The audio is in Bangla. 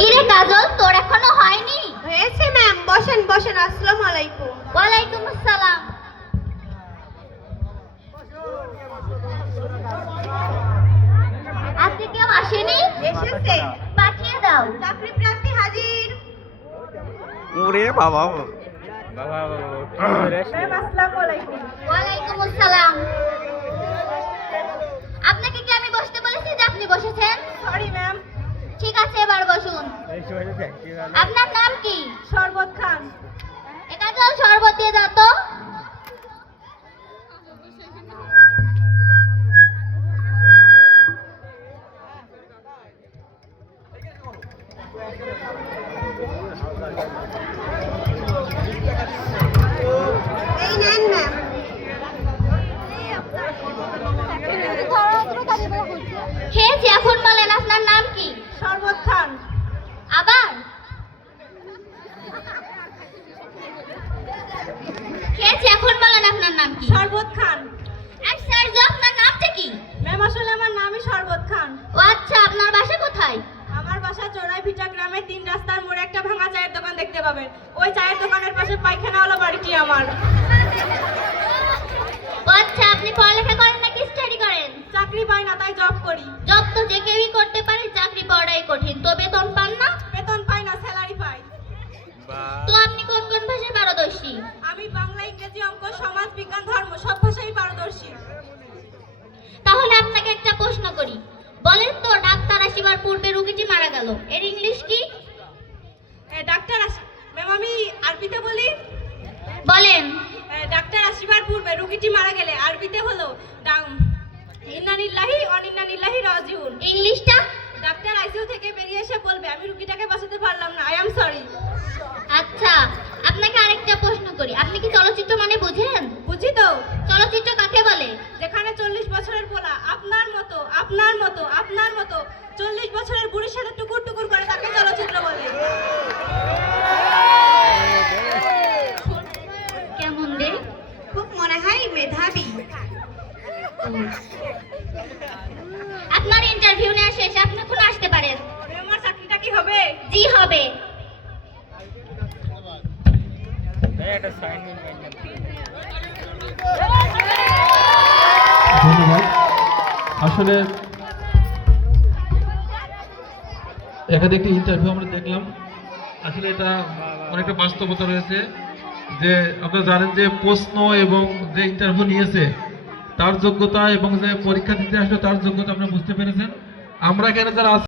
কিরে কাজল, তোর এখনো হয়নি? হয়েছে ম্যাম, বসেন বসেন। আসসালামু আলাইকুম। ওয়ালাইকুম আসসালাম। আজকে কেউ আসেনি? এসেছে। পাঠিয়ে দাও। চাকরি প্রার্থী হাজির। ওরে বাবা ম্যাম আসসালামু আলাইকুম। ওয়ালাইকুম আসসালাম। আপনাকে কি আমি বসতে বলেছি যে আপনি বসেছেন? Sorry ma'am. ঠিক আছে, এবার বসুন। আপনার নাম কি? শরবত খান। কাজল, শরবত দিয়ে দাও তো। এই নেন ম্যাম। খেয়েছি, এখন বলেন আপনার নাম কি? শরবত খান। আবার খেয়েছি, এখন বলেন আপনার নাম কি? শরবত খান। আশ্চর্য, আপনার নামটা কি? ম্যাম আসলে আমার নামই শরবত খান। ও আচ্ছা, আপনার বাসা কোথায়? আমার বাসা চোরাইভিটা গ্রামে 3 রাস্তার মোড়ে একটা ভাঙা চায়ের দোকান দেখতে পাবেন। ওই চায়ের দোকানের পাশে পায়খানাওয়ালা বাড়িটি আমার। ও আচ্ছা, আপনি পড়ালেখা করেন নাকি স্টাডি করেন? চাকরি পাই না, তাই জব করি। জব তো যে কেউই করতে পারে, চাকরি পাওয়াটাই কঠিন। তো বেতন পান না? বেতন পাই না, স্যালারি পাই। তো আপনি কোন কোন ভাষায় পারদর্শী? আমি বাংলা, ইংরেজি, অঙ্ক, সমাজ বিজ্ঞান, ধর্ম সব ভাষায় পারদর্শী। তাহলে আপনাকে একটা প্রশ্ন করি। বলেন তো, ডাক্তার আসিবার পূর্বে রোগীটি মারা গেল, এর ইংলিশ কি? ডাক্তার ম্যাম আমি আরবিতে বলি। বলেন। ডাক্তার আসিবার পূর্বে রোগীটি মারা গেলে আরবিতে হলো ইন্না লিল্লাহি ওয়া ইন্না ইলাইহি রাজিউন। ইংলিশটা? ডাক্তার আইসিইউ থেকে বেরিয়ে এসে বলবে, আমি রোগীটাকে বাঁচাতে পারলাম না, আই এম সরি। আচ্ছা, আপনাকে আরেকটা প্রশ্ন করি। আপনি কি চলচ্চিত্র মানে বুঝেন? বুঝি তো। চলচ্চিত্র কাকে বলে? যেখানে 40 বছরের পোলা আপনার মতো আপনার মতো আপনার মতো 40 বছরের বুড়ির সাথে টুকুর টুকুর করে, তাকে চলচ্চিত্র বলে। কেমন রে? খুব মনে হয় মেধাবী। আপনার ইন্টারভিউ নেওয়া শেষ, আপনি এখন আসতে পারেন। আমার চাকরিটা কি হবে? জি হবে। ধন্যবাদ। আসলে এখানে একটি ইন্টারভিউ আমরা দেখলাম। আসলে এটা অনেকটা বাস্তবতা রয়েছে, যে আপনারা জানেন যে প্রশ্ন এবং যে ইন্টারভিউ নিয়েছে তার যোগ্যতা এবং যে পরীক্ষা দিতে আসলে তার যোগ্যতা আপনারা বুঝতে পেরেছেন। আমরা এখানে যারা